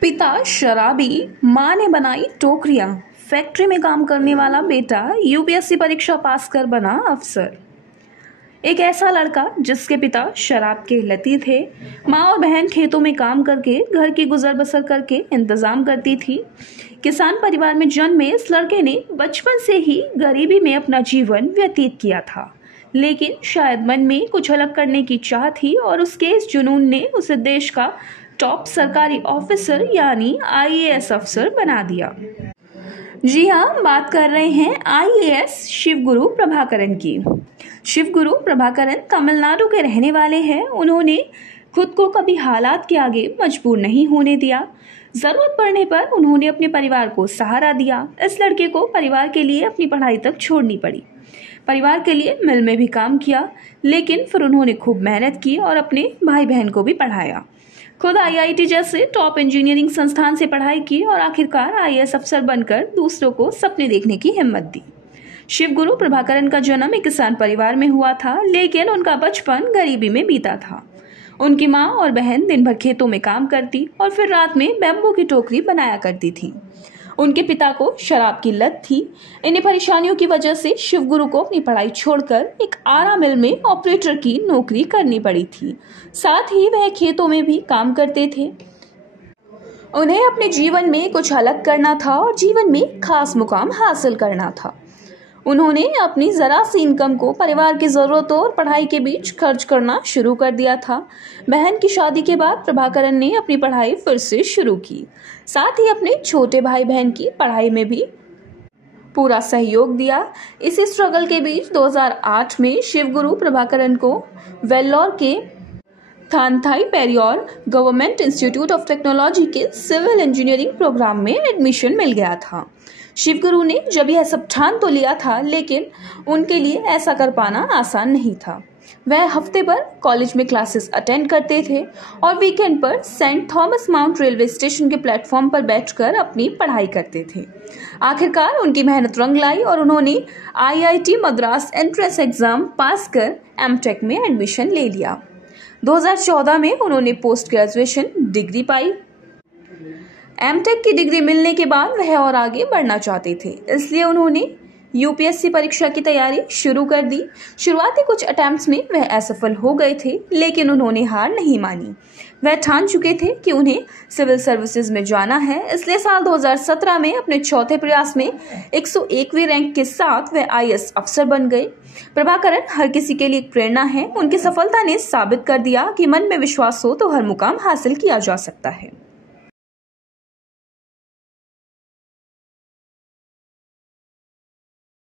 पिता शराबी, मां ने बनाई टोकरियां। फैक्ट्री में काम करने वाला बेटा यूपीएससी परीक्षा पास कर बना अफसर। एक ऐसा लड़का जिसके पिता शराब के लती थे। माँ और बहन खेतों में काम करके घर की गुजर बसर करके इंतजाम करती थी। किसान परिवार में जन्मे इस लड़के ने बचपन से ही गरीबी में अपना जीवन व्यतीत किया था, लेकिन शायद मन में कुछ अलग करने की चाह थी और उसके इस जुनून ने उसे देश का टॉप सरकारी ऑफिसर यानी आईएएस अफसर बना दिया। जी हाँ, बात कर रहे हैं आईएएस शिवगुरु प्रभाकरन की। शिवगुरु प्रभाकरन तमिलनाडु के रहने वाले हैं। उन्होंने खुद को कभी हालात के आगे मजबूर नहीं होने दिया। जरूरत पड़ने पर उन्होंने अपने परिवार को सहारा दिया। इस लड़के को परिवार के लिए अपनी पढ़ाई तक छोड़नी पड़ी। परिवार के लिए मिल में भी काम किया, लेकिन फिर उन्होंने खूब मेहनत की और अपने भाई बहन को भी पढ़ाया। खुद आईआईटी जैसे टॉप इंजीनियरिंग संस्थान से पढ़ाई की और आखिरकार आईएएस अफसर बनकर दूसरों को सपने देखने की हिम्मत दी। शिवगुरु प्रभाकरन का जन्म एक किसान परिवार में हुआ था, लेकिन उनका बचपन गरीबी में बीता था। उनकी माँ और बहन दिन भर खेतों में काम करती और फिर रात में बैम्बू की टोकरी बनाया करती थी। उनके पिता को शराब की लत थी। इन्हीं परेशानियों की वजह से शिवगुरु को अपनी पढ़ाई छोड़कर एक आरा मिल में ऑपरेटर की नौकरी करनी पड़ी थी। साथ ही वह खेतों में भी काम करते थे। उन्हें अपने जीवन में कुछ अलग करना था और जीवन में खास मुकाम हासिल करना था। उन्होंने अपनी जरा सी इनकम को परिवार की जरूरतों और पढ़ाई के बीच खर्च करना शुरू कर दिया था। बहन की शादी के बाद प्रभाकरन ने अपनी पढ़ाई फिर से शुरू की। साथ ही अपने छोटे भाई बहन की पढ़ाई में भी पूरा सहयोग दिया। इसी स्ट्रगल के बीच 2008 में शिवगुरु प्रभाकरन को वेल्लोर के थानथाई पेरियोर गवर्नमेंट इंस्टीट्यूट ऑफ टेक्नोलॉजी के सिविल इंजीनियरिंग प्रोग्राम में एडमिशन मिल गया था। शिवगुरु ने जब यह सब ठान तो लिया था, लेकिन उनके लिए ऐसा कर पाना आसान नहीं था। वह हफ्ते भर कॉलेज में क्लासेस अटेंड करते थे और वीकेंड पर सेंट थॉमस माउंट रेलवे स्टेशन के प्लेटफॉर्म पर बैठकर अपनी पढ़ाई करते थे। आखिरकार उनकी मेहनत रंग लाई और उन्होंने IIT Madras entrance exam pass कर एमटेक में एडमिशन ले लिया। 2014 में उन्होंने पोस्ट ग्रेजुएशन डिग्री पाई। एमटेक की डिग्री मिलने के बाद वह और आगे बढ़ना चाहते थे, इसलिए उन्होंने यूपीएससी परीक्षा की तैयारी शुरू कर दी। शुरुआती कुछ अटेम्प्ट्स में वह असफल हो गए थे, लेकिन उन्होंने हार नहीं मानी। वह ठान चुके थे कि उन्हें सिविल सर्विसेज में जाना है, इसलिए साल 2017 में अपने चौथे प्रयास में 101वें रैंक के साथ वह आईएएस अफसर बन गए। प्रभाकरन हर किसी के लिए एक प्रेरणा है। उनकी सफलता ने साबित कर दिया कि मन में विश्वास हो तो हर मुकाम हासिल किया जा सकता है।